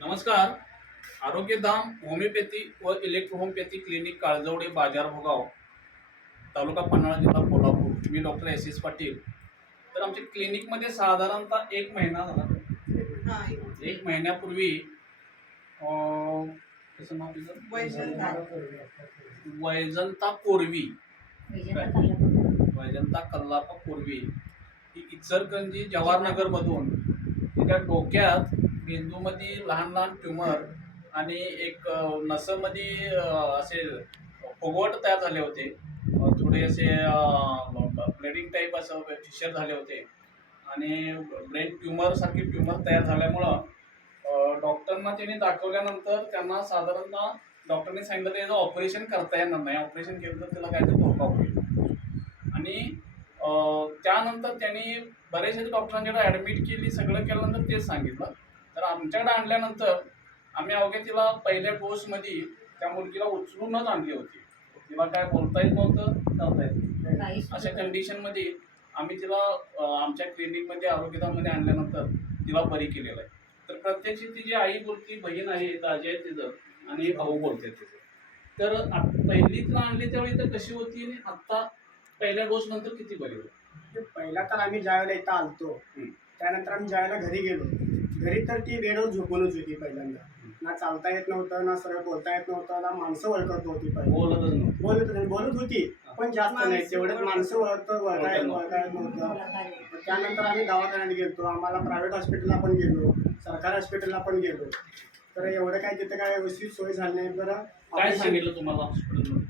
नमस्कार. आरोग्यधाम होमिओपॅथी व electro homeopathy clinic काळजवडे बाजार भोगाव तालुका पन्हाळा जिल्हा कोल्हापूर. मी डॉक्टर एस एस पाटील. तर आमच्या क्लिनिकमध्ये साधारणतः एक महिना झाला. एक महिन्यापूर्वी कसं नाव तिचं? वैजंता कोरवी, वैजंता कल्लापा कोरवी ही इचलकरंजी जवाहरनगरमधून तिच्या डोक्यात मेंदूमध्ये लहान लहान ट्यूमर आणि एक नसामध्ये असे फुगवट तयार झाले होते. थोडे असे ब्लिडिंग टाईप असं फिशर झाले होते आणि ब्रेन ट्यूमरसारखे ट्यूमर तयार झाल्यामुळं डॉक्टरांना त्यांनी दाखवल्यानंतर त्यांना साधारणतः डॉक्टरने सांगितलं याचं ऑपरेशन करता येणार नाही. ऑपरेशन केलं तर त्याला काहीतरी धोका होईल. आणि त्यानंतर त्यांनी बरेचसे डॉक्टरांच्याकडे ॲडमिट केली. सगळं केल्यानंतर तेच सांगितलं. तर आमच्याकडे आणल्यानंतर आम्ही अवघ्या तिला पहिल्या डोसमध्ये त्या मुलगीला उचलूनच आणली होती. तिला काय बोलता येत नव्हतं, करता येत नव्हतं. अशा कंडिशनमध्ये आम्ही तिला आमच्या क्लिनिकमध्ये आरोग्यधाममध्ये आणल्यानंतर तिला बरी केलेलं आहे. तर प्रत्यक्षी तिची आई बोलती, बहीण आहे, दाजी आहे तिचं, आणि भाऊ बोलते तिचं. तर पहिली तिला आणली त्यावेळी तर कशी होती आणि आत्ता पहिल्या डोस नंतर किती बरी होती? पहिला तर आम्ही ज्यावेळेला इथं आलतो त्यानंतर आम्ही ज्यावेळेला घरी गेलो, घरी तर ती बेडवर झोपूनच होती. पहिल्यांदा ना चालता येत नव्हतं, ना सरळ बोलता येत नव्हतं, ना माणसं ओळखत नव्हती. बोलतच नव्हतं. बोलत होती पण जास्त नाही, तेवढंच माणसं ओळखायला नव्हतं. त्यानंतर आम्ही दवाखान्यात गेलो, आम्हाला प्रायव्हेट हॉस्पिटलला पण गेलो, सरकारी हॉस्पिटलला पण गेलो. तर एवढं काय तिथं काय व्यवस्थित सोय झाली नाही. बरं काय सांगितलं तुम्हाला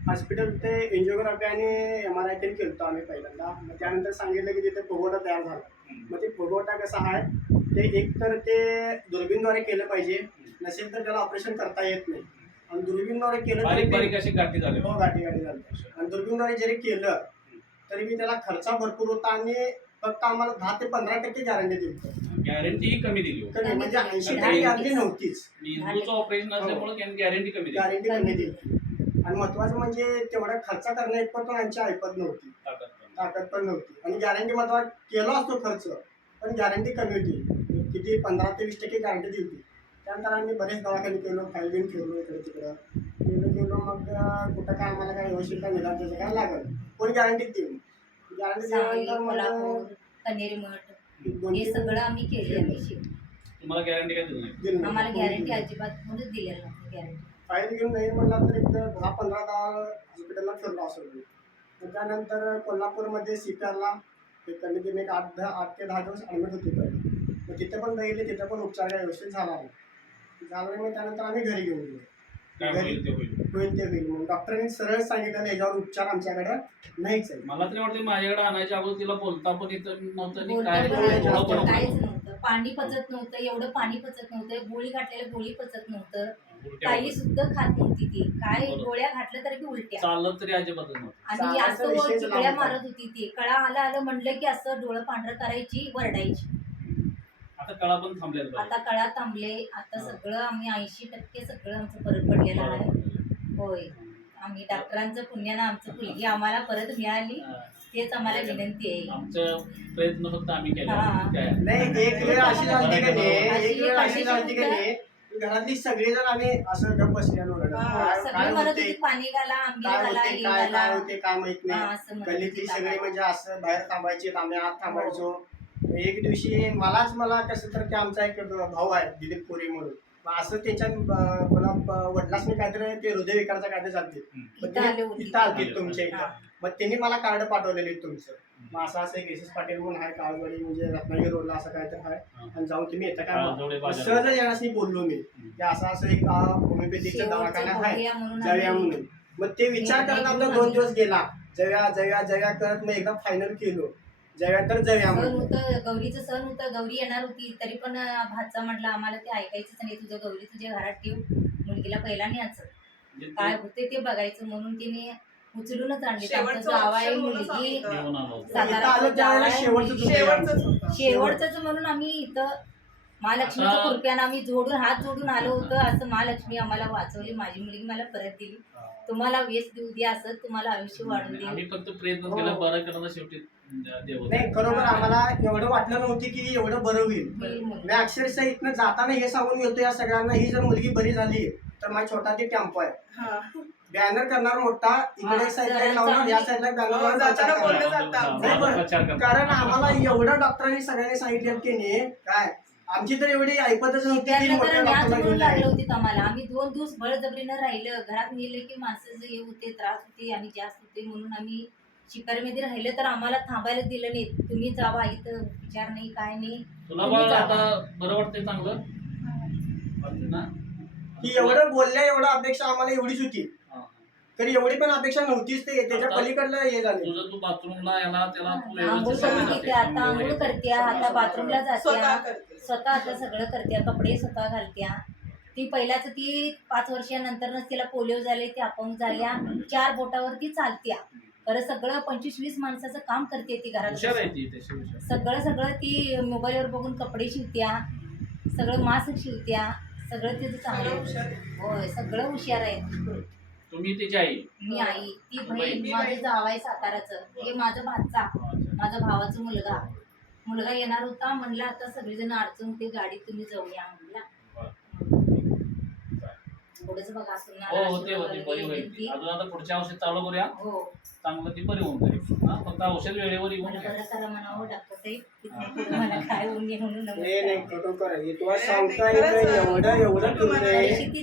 हॉस्पिटल ते एन्जिओग्राफी आणि MRI ते केलं आम्ही पहिल्यांदा. मग त्यानंतर सांगितलं की तिथे फुगवटा तयार झाला. मग ते फुगवटा कसा आहे, ते एक तर ते दुर्बीनद्वारे केलं पाहिजे, नसेल तर त्याला ऑपरेशन करता येत नाही. आणि दुर्बीनद्वारे केलं बारीक बारीक अशी गाठी झाली. हो, गाठी झाली. आणि दुर्बीनद्वारे जरी केलं तरी मी त्याला खर्च भरपूर होता आणि फक्त आम्हाला 10 ते 15% गॅरंटी दिली. गॅरंटी कमी दिली होती. म्हणजे 80% गॅरंटी नव्हतीच. मेंदूचं ऑपरेशन असल्यामुळे त्यांनी गॅरंटी कमी दिली. गॅरंटी कमी दिली. आणि महत्वाचं म्हणजे तेवढा खर्च करण्या इतपत पण आमची ऐपत नव्हती, ताकद पण नव्हती. आणि गॅरंटी महत्वाचं केला असतो खर्च, पण गॅरंटी कमी होती. किती 15 ते 20% गॅरंटी दिली होती. त्यानंतर आम्ही बरेच दवाखाने केलो, फाईल बिन फिरलो, इकडे तिकडं गेलो. मग कुठं काय आम्हाला काय व्यवस्थित काय निदान त्याचं काय लागलं, कोणी गॅरंटी दिली. गॅरंटी दिल्यानंतर मला कन्हेरी मठ हे सगळं आम्ही केलेलं आहे. तुम्हाला गॅरंटी काय दिली नाही? आम्हाला गॅरंटी अजिबात कोणीच दिलेलं नव्हतं. गॅरंटी फाईल घेऊन नाही म्हणला तर एक 10-15 हॉस्पिटलला फिरलो असेल. त्यानंतर कोल्हापूरमध्ये CPRला कमी कमी 8 ते 10 दिवस ॲडमिट होती पहिले. मग तिथे पण बघितले, तिथे पण उपचार काय व्यवस्थित झाला नाही. मग त्यानंतर आम्ही घरी घेऊन गेलो. होईल ते होईल मग डॉक्टरांनी सरळ सांगितलं याच्यावर उपचार आमच्याकडे नाहीच आहे. मला तरी वाटतं माझ्याकडे आणायच्या अगोदर तिला बोलता पण येत नव्हतं आणि काहीच नव्हतं. पाणी पचत नव्हतं, एवढं पाणी पचत नव्हतं, गोळी घातलेलं गोळी पचत नव्हतं, काही सुद्धा खात नव्हती ती. काय गोळ्या घातल्या तरी ती उलट्या, चालत तरी अजिबात नव्हतं. आणि असं चिकड्या मारत होती ती. कळा आलं म्हटलं की असं डोळं पांढरं करायची, वरडायची. आता कळा पण थांबले. आता कळा थांबले. आता सगळं आम्ही 80% सगळं आमचं परत पडलेलं आहे. होय, आम्ही डॉक्टरांचं पुण्यानं आमचं मुलगी आम्हाला परत मिळाली, तेच आम्हाला विनंती आहे. आमचं प्रयत्न फक्त आम्ही केला नाही. एक वेळ अशी झाली का नाही, घरातली सगळेजण आम्ही असं गप्प बसलेलो. सगळी म्हणत होती पाणी घाला, आंबे घाला, हे घाला. काय होते काय माहित नाही. गल्लीतली सगळी म्हणजे असं बाहेर थांबायचे, आम्ही आत थांबायचो. एक दिवशी मला कसं तर ते आमचा एक भाऊ आहे दिलीप कोरी म्हणून, असं त्याच्या वडिलांनी काहीतरी ते हृदयविकाराचा काहीतरी चालते इथं आलते तुमच्या इथं. मग त्यांनी मला कार्ड पाठवलेले तुमचं. मग असं एक एस पाटील म्हणून आहे काळवडी, म्हणजे रत्नागिरी रोडला असं काहीतरी आहे. आणि जाऊन तुम्ही येतं काय सहज येण्याशी बोललो मी की असं एक होमिओपॅथीचा दवाखाना आहे, जाऊया म्हणून. मग ते विचार करत आपला 2 दिवस गेला, जव्या करत मग एकदा फायनल केलो. सण होतं, गौरीचं सण होतं, गौरी येणार होती. तरी पण भाचा म्हटलं आम्हाला ते ऐकायचंच नाही, तुझं गौरी तुझ्या घरात ठेव, मुलगीला पहिला न्यायचं, काय होते ते बघायचं. म्हणून तिने उचलूनच आणली. जावाय मुलगी शेवटच म्हणून आम्ही इथं महालक्ष्मीच्या कृपेने आम्ही हात जोडून आलो होतो. असं महालक्ष्मी आम्हाला वाचवली, माझी मुलगी मला परत दिली. तुम्हाला वेस देऊ द्या, असं तुम्हाला आयुष्य वाढून दे. आम्ही फक्त प्रयत्न केला बरं करायला. शेवटी देव नाही खरोखर आम्हाला एवढं वाटलं नव्हतं की एवढं बरं होईल. होईल म्हणून. मी अक्षरशः इथनं जाताना हे सांगून गेलो या सगळ्यांना, ही जर मुलगी बरी झाली तर माझा छोटा ते टेम्पो आहे, हा. बॅनर करणार मोठा, इकडे एक साईडला एक लावणार, या साईडला बॅनर लावून जाताना प्रचार बोलणं करणार. जातं. नाही बरं. प्रचार करतात. कारण आम्हाला एवढं डॉक्टरांनी सगळ्यांनी सांगितलं की नाही काय आमची तर एवढी ऐपतच नव्हती की त्यांना तर मोठ्या व्याज डॉक्टरला म्हणून घेऊन लागले जायचं. होते आम्हाला. आम्ही 2 दिवस बळजबरीनं राहिलं. घरात नेलं की माणसं जे हे होते, त्रास होते आणि जास्त होते म्हणून आम्ही शिकारीमध्ये राहिलं, तर आम्हाला थांबायला दिलं नाही. तुम्ही जावा, इथं विचार नाही काय नाही. तुला तुम्ही बाळा जावा. आता बरं वाटतंय चांगलं वाटतंय ना? की एवढं बोलल्या एवढं अपेक्षा आम्हाला एवढीच होती, हा. तरी एवढी पण अपेक्षा नव्हतीच, ते त्याच्या पलीकडलं हे झालं. तुझं तू बाथरूमला याला त्याला तू आंघोळ व्यवस्थित करून सवय घेते, जाते. आता आंघोळ करते, आता बाथरूमला स्वतः जाते, करते. स्वतः आता सगळं करते, कपडे स्वतः घालत्या. ती पहिल्याच ती 5 वर्षानंतरच तिला पोलिओ झाले, ती अपंग झाल्या, 4 बोटावरती चालत्या. खरं सगळं 25-20 माणसाचं काम करते ती घरात. हुशार आहे ती तशी हुशार. सगळं ती मोबाईलवर बघून कपडे शिवत्या, सगळं मास्क शिवत्या, सगळं तिचं चांगलं सगळं आहे. हुशार आहे. होय, सगळं हुशार आहे. तुम्ही तिची आई. मी आई, ती बहीण. बहीण, माझं जाव आहे साताराचं, हे माझं भाचा, माझा भावाचा मुलगा येणार होता. म्हणलं आता सगळेजण अडचण होते, गाडीत तुम्ही जाऊया म्हणला. थोडंच बघा असं हो होते होते बरी होईल ती. अजून आता पुढच्या औषध चालू करूया, हो, चांगलं ती बरी होऊन जाईल. हा, फक्त औषध वेळेवर येऊन मला घ्या. बरं करा म्हणावं डॉक्टर साहेब, तिथनं पुढं मला काय होऊन घे म्हणून नाही नाही नमस्कार. खरोखर हे तुला सांगता येतं एवढं एवढं तुम्हाला फिरलंय. परिस्थिती